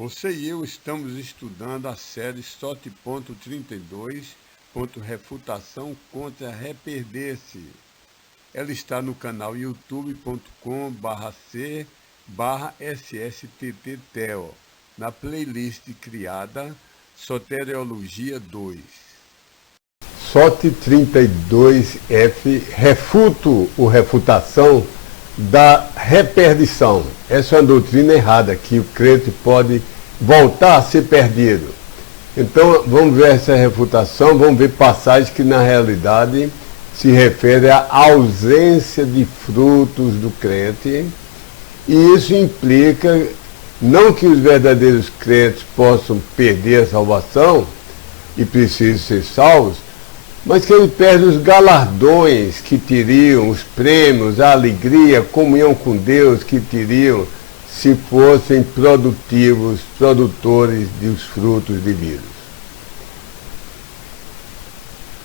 Você e eu estamos estudando a série SOT.32, Refutação contra Reperder-se. Ela está no canal youtube.com/c/ssttteo, na playlist criada Soteriologia 2. SOT 32F, refuto ou refutação da reperdição. Essa é uma doutrina errada, que o crente pode voltar a ser perdido. Então, vamos ver essa refutação, vamos ver passagens que na realidade se refere à ausência de frutos do crente, e isso implica não que os verdadeiros crentes possam perder a salvação e precisem ser salvos, mas que ele perde os galardões que teriam, os prêmios, a alegria, a comunhão com Deus que teriam se fossem produtivos, produtores dos frutos divinos.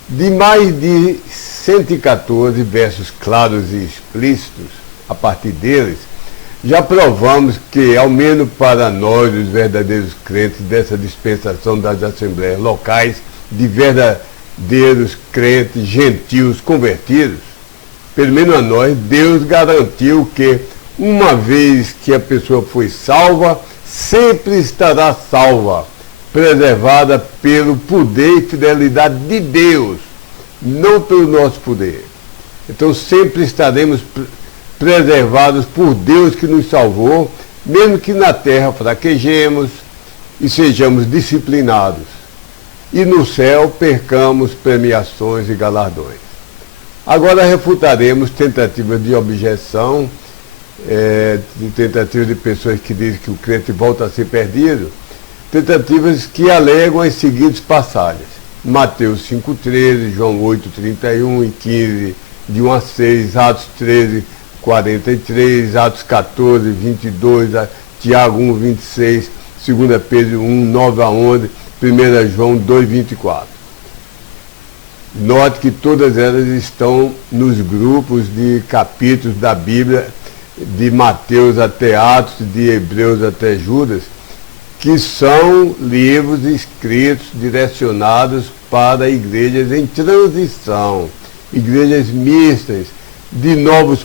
De mais de 114 versos claros e explícitos, a partir deles, já provamos que, ao menos para nós, os verdadeiros crentes dessa dispensação das assembleias locais, de verdadeiros crentes gentios convertidos, pelo menos a nós, Deus garantiu que, uma vez que a pessoa foi salva, sempre estará salva, preservada pelo poder e fidelidade de Deus, não pelo nosso poder. Então sempre estaremos preservados por Deus que nos salvou, mesmo que na terra fraquejemos e sejamos disciplinados, e no céu percamos premiações e galardões. Agora refutaremos tentativas de objeção, de tentativas de pessoas que dizem que o crente volta a ser perdido, tentativas que alegam as seguintes passagens: Mateus 5,13, João 8,31 e 15, de 1 a 6, Atos 13, 43, Atos 14, 22, Tiago 1, 26, 2 Pedro 1, 9 a 11, 1 João 2, 24. Note que todas elas estão nos grupos de capítulos da Bíblia, de Mateus até Atos, de Hebreus até Judas, que são livros escritos, direcionados para igrejas em transição, igrejas mistas, de novos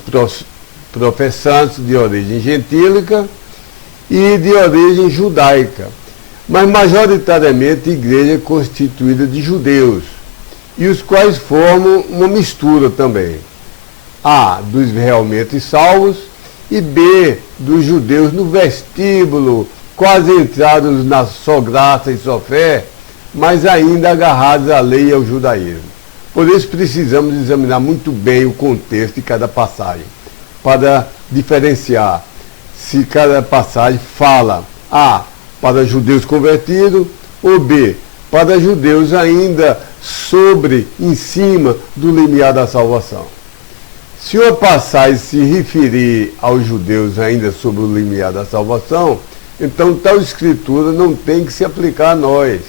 professantes de origem gentílica e de origem judaica, mas majoritariamente igreja constituída de judeus, e os quais formam uma mistura também. A, dos realmente salvos, e B, dos judeus no vestíbulo, quase entrados na só graça e só fé, mas ainda agarrados à lei e ao judaísmo. Por isso precisamos examinar muito bem o contexto de cada passagem, para diferenciar se cada passagem fala A, para judeus convertidos, ou B, para judeus ainda em cima do limiar da salvação. Se uma passagem se referir aos judeus ainda sobre o limiar da salvação, então tal escritura não tem que se aplicar a nós,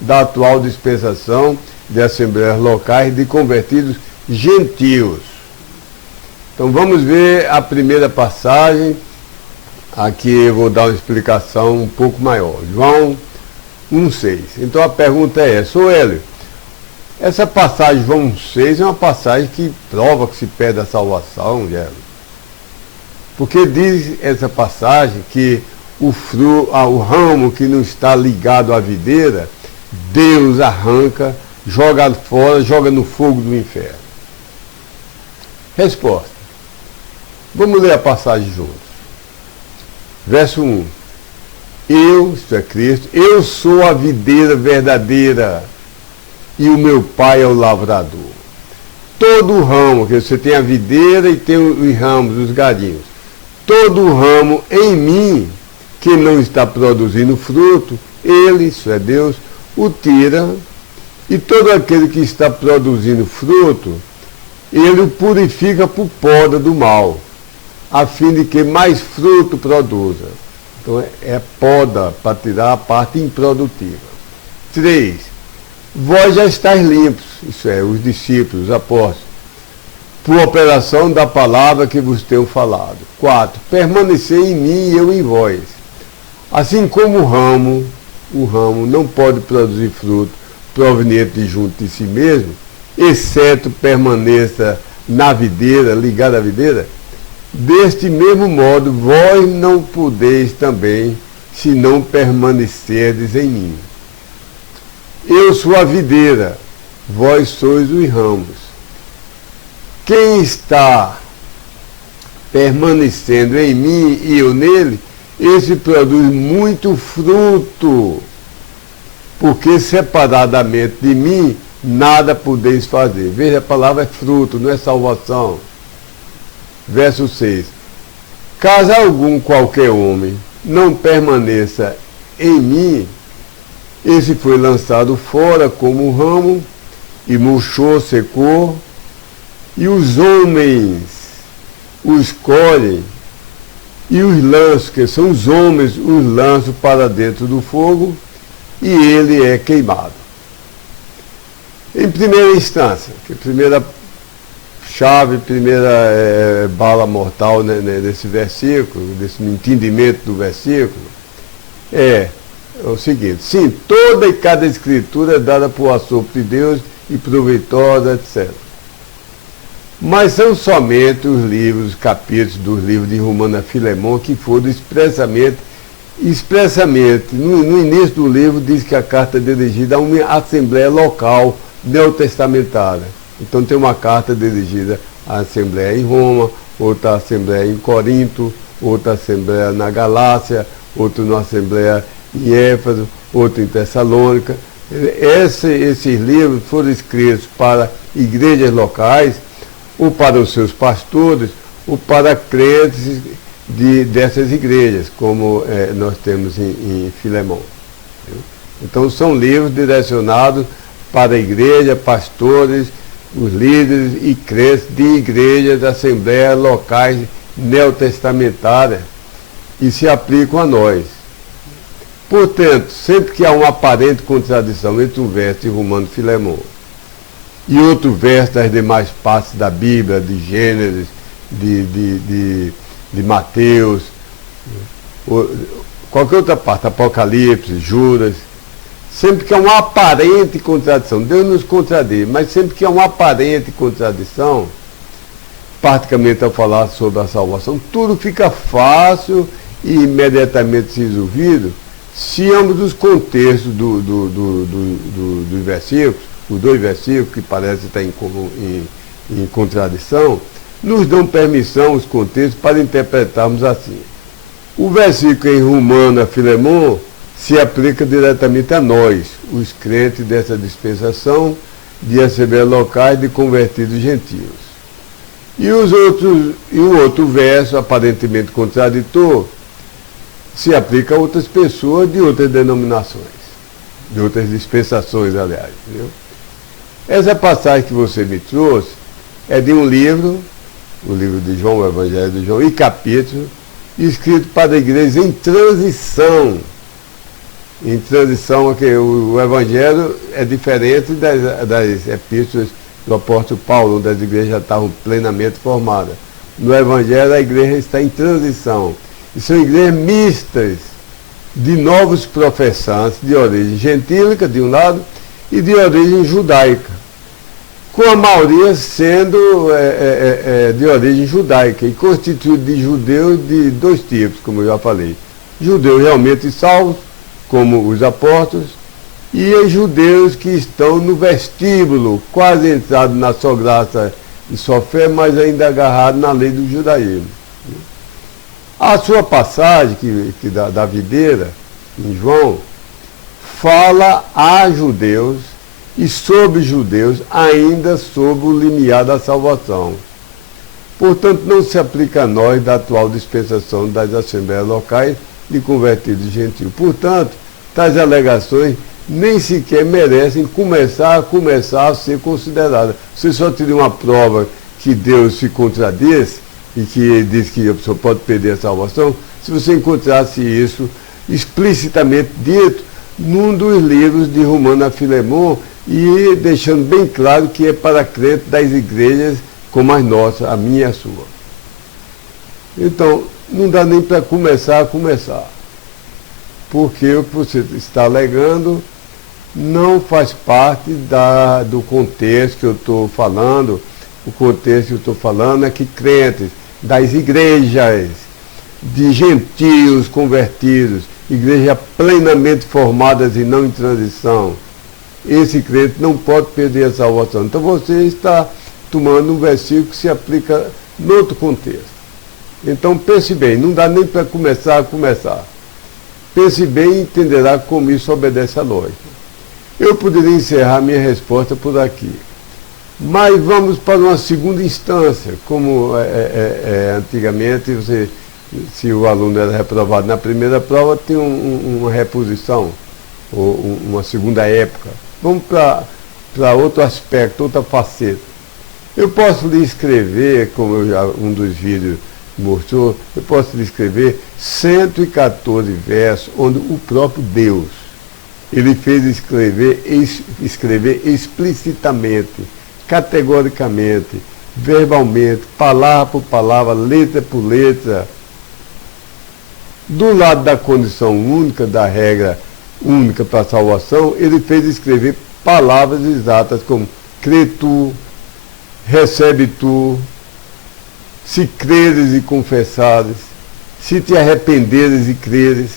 da atual dispensação de assembleias locais de convertidos gentios. Então vamos ver a primeira passagem. Aqui eu vou dar uma explicação um pouco maior. João 1,6. Então a pergunta é essa: ô Hélio, essa passagem João 1,6 é uma passagem que prova que se perde a salvação, Hélio? Porque diz essa passagem que o ramo que não está ligado à videira, Deus arranca, joga fora, joga no fogo do inferno. Resposta. Vamos ler a passagem juntos. Verso 1. Eu, isto é Cristo, eu sou a videira verdadeira e o meu Pai é o lavrador. Todo ramo, que você tem a videira e tem os ramos, os galhinhos, todo ramo em mim que não está produzindo fruto, ele, isso é Deus, o tira, e todo aquele que está produzindo fruto, ele o purifica por poda do mal, a fim de que mais fruto produza. Então é poda para tirar a parte improdutiva. 3. Vós já estáis limpos, isso é, os discípulos, os apóstolos, por operação da palavra que vos tenho falado. 4. Permanecei em mim e eu em vós. Assim como o ramo não pode produzir fruto proveniente de junto de si mesmo, exceto permaneça na videira, ligado à videira, deste mesmo modo vós não podeis também, se não permanecerdes em mim. Eu sou a videira, vós sois os ramos. Quem está permanecendo em mim e eu nele, esse produz muito fruto, porque separadamente de mim nada podeis fazer. Veja, a palavra é fruto, não é salvação. Verso 6. Caso algum qualquer homem não permaneça em mim, esse foi lançado fora como um ramo, e murchou, secou, e os homens os colhem, e os lançam, que são os homens, os lançam para dentro do fogo, e ele é queimado. Em primeira instância, que a primeira chave, primeira bala mortal, né, desse versículo, desse entendimento do versículo, é o seguinte: sim, toda e cada escritura é dada por assopro de Deus e proveitosa, etc. Mas são somente os livros, os capítulos dos livros de Romano a Filemão que foram expressamente, no início do livro diz que a carta é dirigida a uma assembleia local neotestamentária. Então tem uma carta dirigida à assembleia em Roma, outra assembleia em Corinto, outra assembleia na Galácia, outra na assembleia em Éfeso, outra em Tessalônica. Esses livros foram escritos para igrejas locais, ou para os seus pastores, ou para crentes dessas igrejas, como nós temos em Filemão. Então são livros direcionados para a igreja, pastores, os líderes e crentes de igrejas, assembleias locais neotestamentárias, e se aplicam a nós. Portanto, sempre que há uma aparente contradição entre um verso de Romano Filemão e outro verso das demais partes da Bíblia, de Gênesis, de Mateus, qualquer outra parte, Apocalipse, Judas, sempre que há uma aparente contradição, Deus nos contradiz, mas sempre que há uma aparente contradição, praticamente ao falar sobre a salvação, tudo fica fácil e imediatamente resolvido se ambos os contextos dos versículos, os dois versículos que parecem estar em contradição, nos dão permissão, os contextos, para interpretarmos assim. O versículo em Romano a Filemão se aplica diretamente a nós, os crentes dessa dispensação de assembleias locais de convertidos gentios. E o outro verso, aparentemente contraditor, se aplica a outras pessoas de outras denominações, de outras dispensações, aliás. Entendeu? Essa passagem que você me trouxe é de um livro, o livro de João, o Evangelho de João, e capítulo, escrito para a igreja em transição. Em transição, porque o Evangelho é diferente das epístolas do apóstolo Paulo, onde as igrejas já estavam plenamente formadas. No Evangelho, a igreja está em transição. E são igrejas mistas de novos professantes de origem gentílica, de um lado, e de origem judaica, com a maioria sendo de origem judaica, e constituído de judeus de dois tipos, como eu já falei. Judeus realmente salvos, como os apóstolos, e os judeus que estão no vestíbulo, quase entrados na sua graça e sua fé, mas ainda agarrados na lei do judaísmo. A sua passagem da videira, em João, fala a judeus e sobre judeus, ainda sob o limiar da salvação. Portanto, não se aplica a nós da atual dispensação das assembleias locais de convertidos gentios. Portanto, tais alegações nem sequer merecem começar a ser consideradas. Você só teria uma prova que Deus se contradiz e que diz que a pessoa pode perder a salvação, se você encontrasse isso explicitamente dito num dos livros de Romano a Filemão, e deixando bem claro que é para crentes das igrejas como as nossas, a minha e a sua. Então, não dá nem para começar. porque o que você está alegando não faz parte do contexto que eu estou falando. O contexto que eu estou falando é que crentes das igrejas, de gentios convertidos, igrejas plenamente formadas e não em transição, esse crente não pode perder a salvação. Então você está tomando um versículo que se aplica em outro contexto. Então pense bem, não dá nem para começar a começar. Pense bem e entenderá como isso obedece à lógica. Eu poderia encerrar minha resposta por aqui. Mas vamos para uma segunda instância, como antigamente, se o aluno era reprovado na primeira prova, tem uma reposição, ou uma segunda época. Vamos para outro aspecto, outra faceta. Eu posso lhe escrever, como um dos vídeos mostrou, eu posso lhe escrever 114 versos, onde o próprio Deus, ele fez escrever explicitamente, categoricamente, verbalmente, palavra por palavra, letra por letra, do lado da condição única, da regra única para a salvação, ele fez escrever palavras exatas como crê tu, recebe tu, se creres e confessares, se te arrependeres e creres.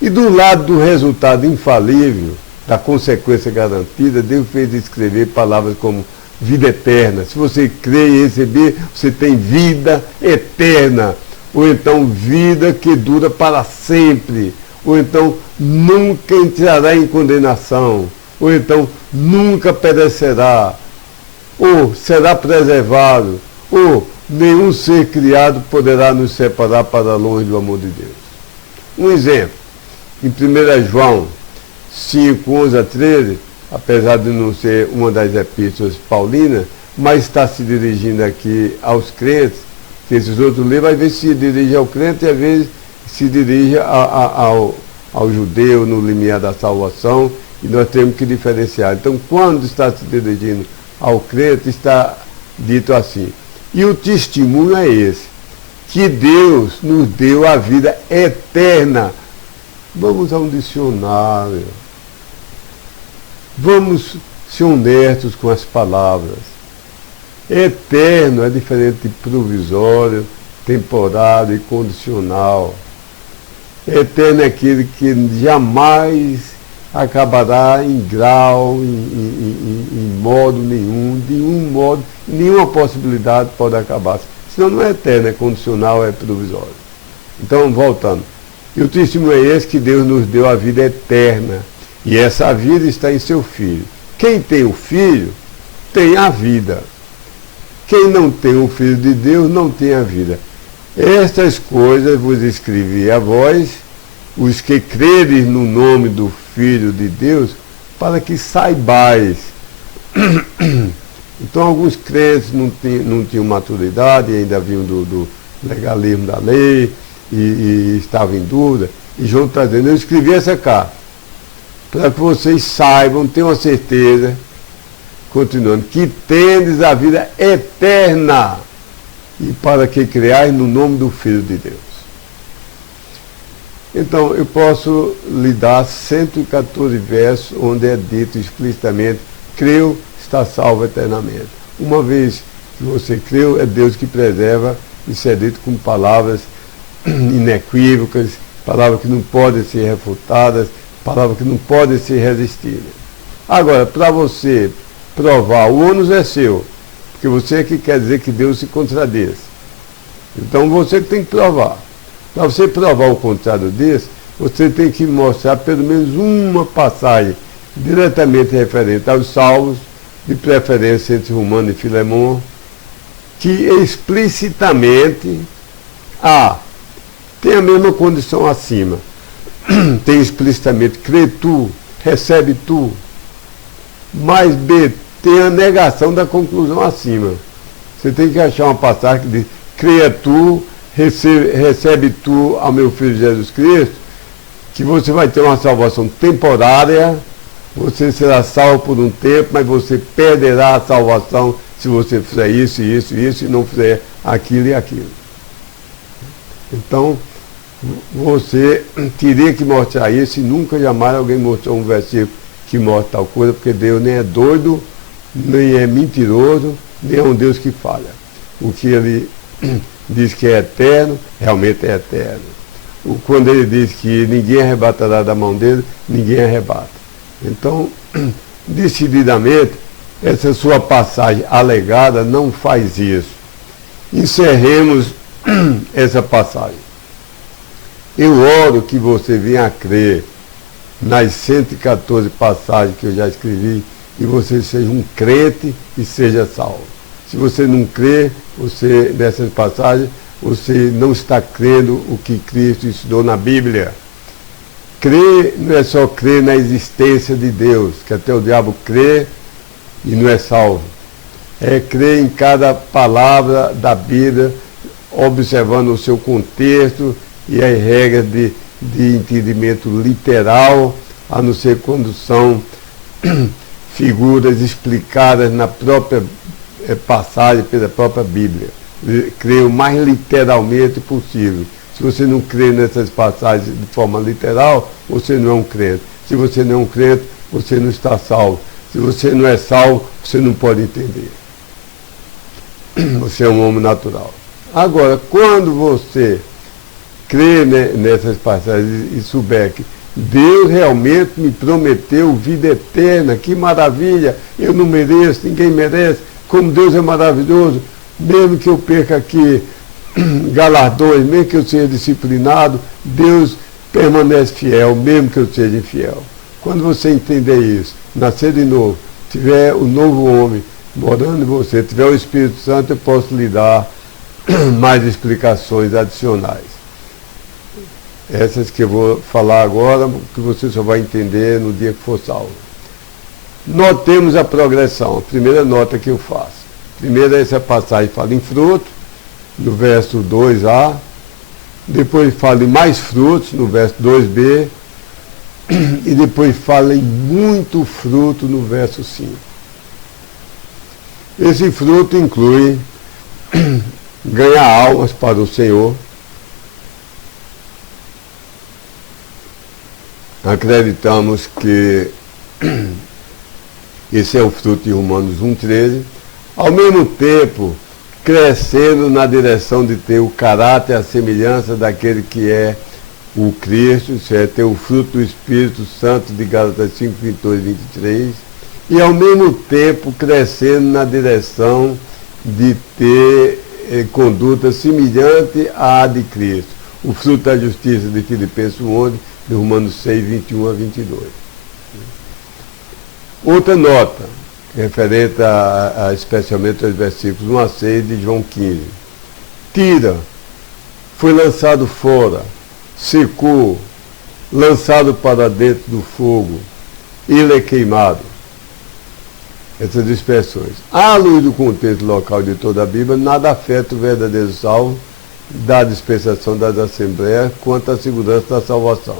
E do lado do resultado infalível, da consequência garantida, Deus fez escrever palavras como vida eterna. Se você crê e receber, você tem vida eterna. Ou então vida que dura para sempre. Ou então nunca entrará em condenação. Ou então nunca perecerá. Ou será preservado. Ou nenhum ser criado poderá nos separar para longe do amor de Deus. Um exemplo. Em 1 João 5, 11 a 13, apesar de não ser uma das epístolas paulinas, mas está se dirigindo aqui aos crentes, que esses outros livros, às vezes se dirige ao crente e às vezes se dirige ao judeu no limiar da salvação, e nós temos que diferenciar. Então, quando está se dirigindo ao crente, está dito assim: e o testemunho é esse, que Deus nos deu a vida eterna. Vamos a um dicionário. Vamos ser honestos com as palavras. Eterno é diferente de provisório, temporário e condicional. Eterno é aquele que jamais acabará em grau, em modo nenhum, de um modo, nenhuma possibilidade pode acabar. Senão não é eterno, é condicional, é provisório. Então, voltando. E o testemunho é esse, que Deus nos deu a vida eterna. E essa vida está em seu Filho. Quem tem o Filho, tem a vida. Quem não tem o Filho de Deus, não tem a vida. Estas coisas vos escrevi a vós, os que creres no nome do Filho de Deus, para que saibais. Então, alguns crentes não tinham maturidade, ainda vinham do legalismo da lei, e estavam em dúvida. E João está dizendo: eu escrevi essa carta para que vocês saibam, tenham a certeza, continuando, que tendes a vida eterna, e para que creais no nome do Filho de Deus. Então, eu posso lhe dar 114 versos onde é dito explicitamente: creu, está salvo eternamente. Uma vez que você creu, é Deus que preserva. Isso é dito com palavras inequívocas, palavras que não podem ser refutadas, palavras que não podem ser resistidas. Agora, para você provar, o ônus é seu, porque você é que quer dizer que Deus se contradiz. Então você que tem que provar. Para você provar o contrário disso, você tem que mostrar pelo menos uma passagem diretamente referente aos salvos, de preferência entre Romano e Filemon, que explicitamente tem a mesma condição acima. Tem explicitamente crê tu, recebe tu. Mas B, tem a negação da conclusão acima. Você tem que achar uma passagem que diz: creia tu, recebe tu ao meu Filho Jesus Cristo, que você vai ter uma salvação temporária, você será salvo por um tempo, mas você perderá a salvação se você fizer isso, isso, isso, e não fizer aquilo e aquilo. Então, você teria que mostrar isso e nunca jamais alguém mostrou um versículo que mostra tal coisa, porque Deus nem é doido, nem é mentiroso, nem é um Deus que falha. O que ele diz que é eterno, realmente é eterno. Quando ele diz que ninguém arrebatará da mão dele, ninguém arrebata. Então, decididamente, essa sua passagem alegada não faz isso. Encerremos essa passagem. Eu oro que você venha a crer nas 114 passagens que eu já escrevi e você seja um crente e seja salvo. Se você não crê nessas passagens, você não está crendo o que Cristo ensinou na Bíblia. Crer não é só crer na existência de Deus, que até o diabo crê e não é salvo. É crer em cada palavra da Bíblia, observando o seu contexto e as regras de entendimento literal, a não ser quando são figuras explicadas na própria passagem, pela própria Bíblia. Crer o mais literalmente possível. Se você não crê nessas passagens de forma literal, você não é um crente. Se você não é um crente, você não está salvo. Se você não é salvo, você não pode entender. Você é um homem natural. Agora, quando você crê nessas passagens e souber que Deus realmente me prometeu vida eterna, que maravilha, eu não mereço, ninguém merece, como Deus é maravilhoso, mesmo que eu perca aqui galardões, mesmo que eu seja disciplinado, Deus permanece fiel, mesmo que eu seja infiel. Quando você entender isso, nascer de novo, tiver o novo homem morando em você, tiver o Espírito Santo, eu posso lhe dar mais explicações adicionais. Essas que eu vou falar agora, que você só vai entender no dia que for salvo. Notemos a progressão, a primeira nota que eu faço. Primeiro, essa passagem fala em fruto, no verso 2a. Depois fala em mais frutos, no verso 2b. E depois fala em muito fruto, no verso 5. Esse fruto inclui ganhar almas para o Senhor. Acreditamos que esse é o fruto de Romanos 1,13. Ao mesmo tempo, crescendo na direção de ter o caráter, a semelhança daquele que é o Cristo, isso é, ter o fruto do Espírito Santo de Gálatas 5, 22 e 23. E ao mesmo tempo, crescendo na direção de ter conduta semelhante à de Cristo. O fruto da justiça de Filipenses 11, de Romanos 6, 21 a 22. Outra nota, referente especialmente aos versículos 1 a 6 de João 15. Tira, foi lançado fora, secou, lançado para dentro do fogo, ele é queimado. Essas expressões. À luz do contexto local de toda a Bíblia, nada afeta o verdadeiro salvo da dispensação das assembleias quanto à segurança da salvação.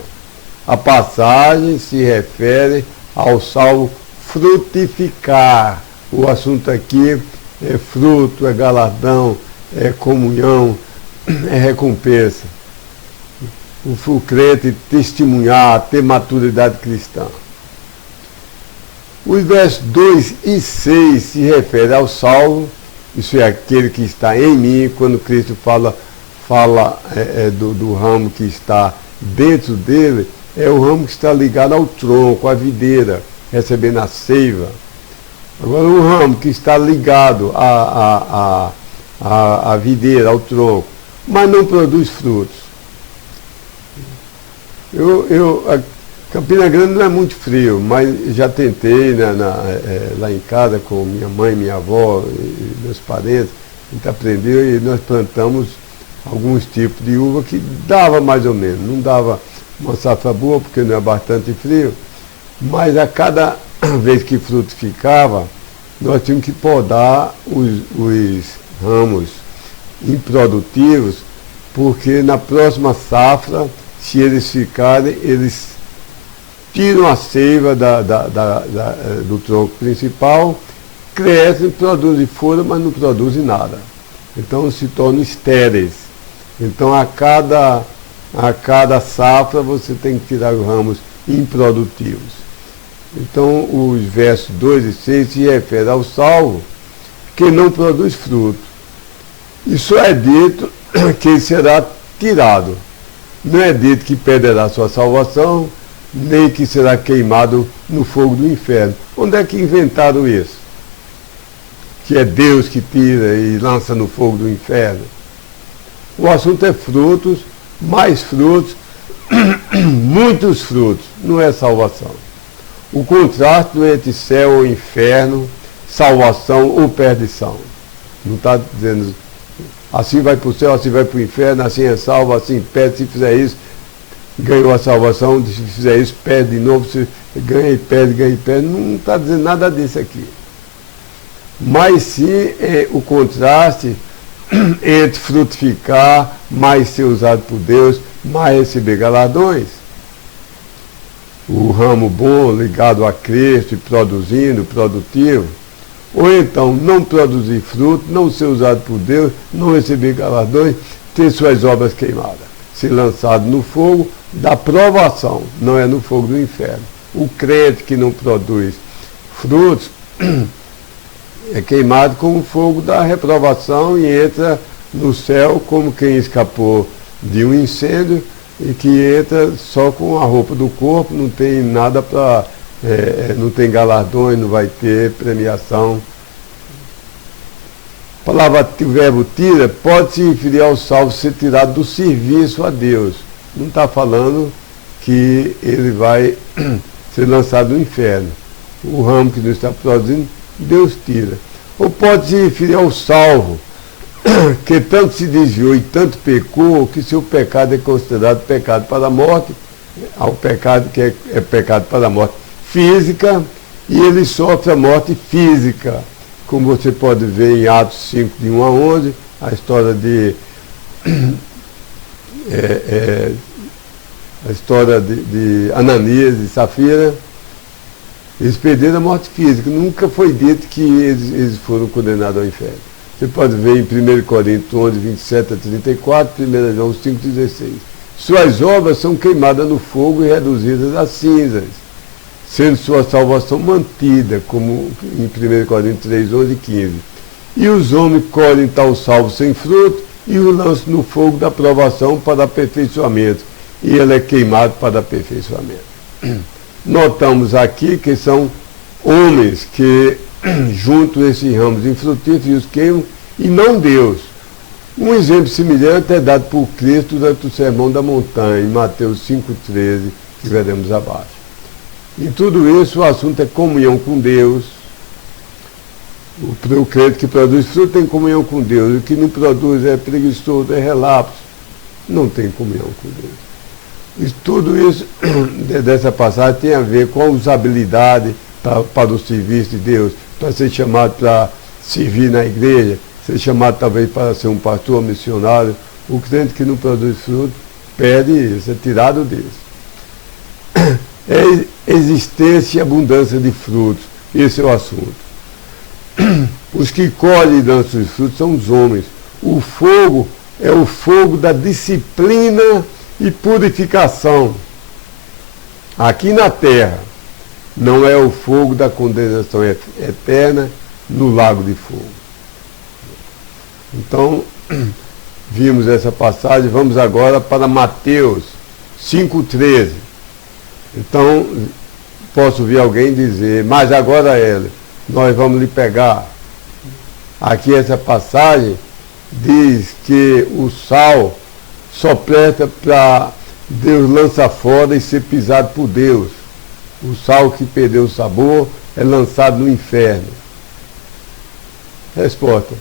A passagem se refere ao salvo frutificar. O assunto aqui é fruto, é galardão, é comunhão, é recompensa. O crente testemunhar, ter maturidade cristã. Os versos 2 e 6 se referem ao salvo, isso é aquele que está em mim, quando Cristo fala do ramo que está dentro dele, é o ramo que está ligado ao tronco, à videira, recebendo a seiva. Agora, o ramo que está ligado à videira, ao tronco, mas não produz frutos. Campina Grande não é muito frio, mas já tentei lá em casa com minha mãe, minha avó e meus parentes, a gente aprendeu e nós plantamos alguns tipos de uva que dava mais ou menos, não dava uma safra boa porque não é bastante frio, mas a cada vez que frutificava, nós tínhamos que podar os ramos improdutivos, porque na próxima safra, se eles ficarem, eles tiram a seiva do tronco principal, crescem, produzem folha, mas não produzem nada. Então se tornam estéreis. Então a cada a cada safra você tem que tirar os ramos improdutivos. Então, os versos 2 e 6 se referem ao salvo que não produz fruto. E só é dito que ele será tirado. Não é dito que perderá sua salvação, nem que será queimado no fogo do inferno. Onde é que inventaram isso? Que é Deus que tira e lança no fogo do inferno. O assunto é frutos, mais frutos, muitos frutos, não é salvação. O contraste entre céu ou inferno, salvação ou perdição. Não está dizendo assim vai para o céu, assim vai para o inferno, assim é salvo, assim perde, se fizer isso, ganhou a salvação, se fizer isso, perde de novo, se ganha e perde, ganha e perde. Não está dizendo nada disso aqui. Mas sim o contraste entre frutificar, mais ser usado por Deus, mais receber galardões. O ramo bom ligado a Cristo e produzindo, produtivo, ou então não produzir fruto, não ser usado por Deus, não receber galardões, ter suas obras queimadas, ser lançado no fogo da provação, não é no fogo do inferno. O crente que não produz frutos é queimado com o fogo da reprovação e entra no céu como quem escapou de um incêndio e que entra só com a roupa do corpo, não tem nada para, não tem galardões, não vai ter premiação. A palavra, o verbo tira, pode se referir ao salvo ser tirado do serviço a Deus. Não está falando que ele vai ser lançado no inferno. O ramo que não está produzindo, Deus tira. Ou pode se referir ao salvo, que tanto se desviou e tanto pecou, que seu pecado é considerado pecado para a morte, ao pecado que é pecado para a morte física, e ele sofre a morte física, como você pode ver em Atos 5, de 1 a 11, a história de Ananias e Safira. Eles perderam a morte física, nunca foi dito que eles foram condenados ao inferno. Você pode ver em 1 Coríntios 11, 27 a 34, 1 João 5, 16. Suas obras são queimadas no fogo e reduzidas a cinzas, sendo sua salvação mantida, como em 1 Coríntios 3, 11 e 15. E os homens colhem tal salvo sem fruto e o lançam no fogo da provação para aperfeiçoamento, e ele é queimado para aperfeiçoamento. Notamos aqui que são homens que juntam esses ramos infrutíferos e os queimam, e não Deus. Um exemplo semelhante é dado por Cristo durante o Sermão da Montanha, em Mateus 5,13, que veremos abaixo. Em tudo isso, o assunto é comunhão com Deus. O crente que produz fruto tem comunhão com Deus, o que não produz é preguiçoso, é relapso, não tem comunhão com Deus. E tudo isso dessa passagem tem a ver com a usabilidade para o serviço de Deus, para ser chamado para servir na igreja, ser chamado talvez para ser um pastor missionário. O crente que não produz fruto perde isso, é tirado disso. É existência e abundância de frutos, esse é o assunto. Os que colhem e lançam os frutos são os homens. O fogo é o fogo da disciplina e purificação aqui na terra, não é o fogo da condenação eterna no lago de fogo. Então, vimos essa passagem, vamos agora para Mateus 5,13. Então, posso ouvir alguém dizer, mas agora nós vamos lhe pegar. Aqui essa passagem diz que o sal só presta para Deus lançar fora e ser pisado por Deus. O sal que perdeu o sabor é lançado no inferno. Resposta.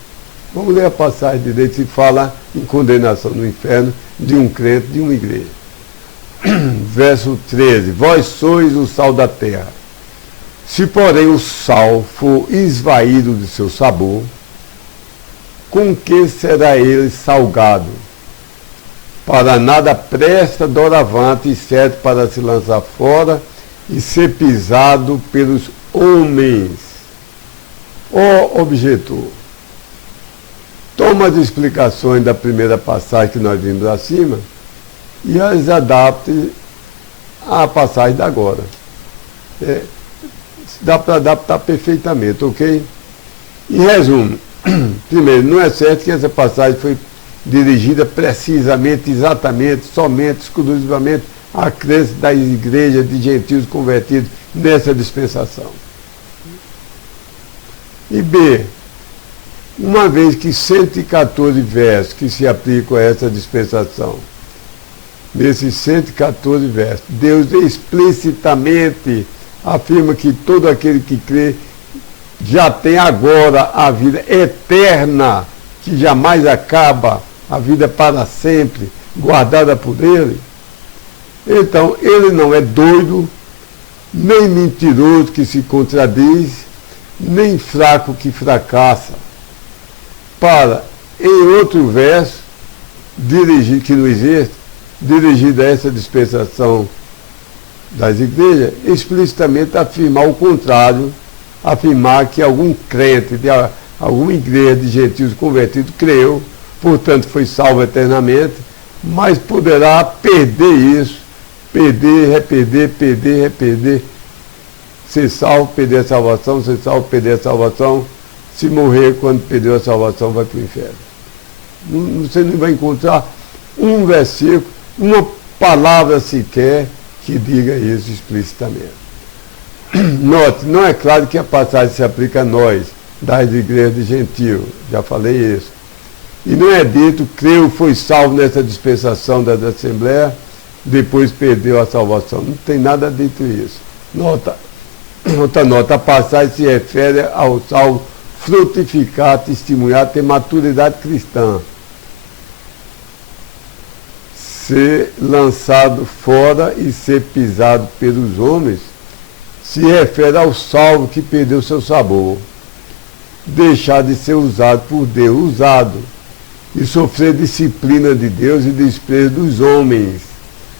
Vamos ler a passagem direito que fala em condenação no inferno de um crente de uma igreja. Verso 13. Vós sois o sal da terra. Se porém o sal for esvaído de seu sabor, com que será ele salgado? Para nada presta doravante e serve para se lançar fora e ser pisado pelos homens. Ó objetor, toma as explicações da primeira passagem que nós vimos acima e as adapte à passagem da agora. Dá para adaptar perfeitamente, ok? Em resumo, primeiro, não é certo que essa passagem foi dirigida precisamente, exatamente, somente, exclusivamente à crença das igrejas de gentios convertidos nessa dispensação. E B, uma vez que 114 versos que se aplicam a essa dispensação, nesses 114 versos, Deus explicitamente afirma que todo aquele que crê já tem agora a vida eterna, que jamais acaba, a vida para sempre, guardada por Ele. Então, Ele não é doido, nem mentiroso que se contradiz, nem fraco que fracassa. Para, em outro verso, que não existe, dirigido a essa dispensação das igrejas, explicitamente afirmar o contrário, afirmar que algum crente de alguma igreja de gentios convertidos creu, portanto foi salvo eternamente, mas poderá perder isso, perder, reperder, ser salvo, perder a salvação, ser salvo, perder a salvação, se morrer quando perdeu a salvação vai para o inferno. Você não vai encontrar um versículo, uma palavra sequer que diga isso explicitamente. Note, não é claro que a passagem se aplica a nós, das igrejas de gentio, já falei isso. E não é dito, creu, foi salvo nessa dispensação da Assembleia, depois perdeu a salvação. Não tem nada dito isso. Outra nota, a passagem se refere ao salvo frutificar, testemunhar, ter maturidade cristã. Ser lançado fora e ser pisado pelos homens se refere ao salvo que perdeu seu sabor, deixar de ser usado por Deus, usado, e sofrer disciplina de Deus e desprezo dos homens.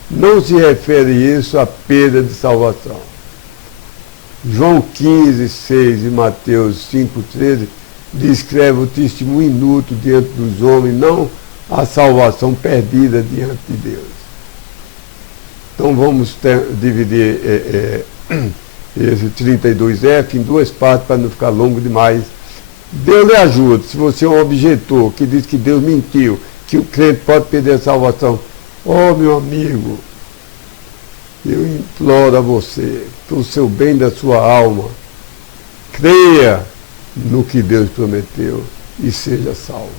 Não se refere isso à perda de salvação. João 15, 6 e Mateus 5, 13 descreve o testemunho inútil diante dos homens, não a salvação perdida diante de Deus. Então vamos dividir esse 32F em duas partes para não ficar longo demais. Deus lhe ajuda. Se você é um objetor que diz que Deus mentiu, que o crente pode perder a salvação, meu amigo, eu imploro a você, pelo seu bem da sua alma, creia no que Deus prometeu e seja salvo.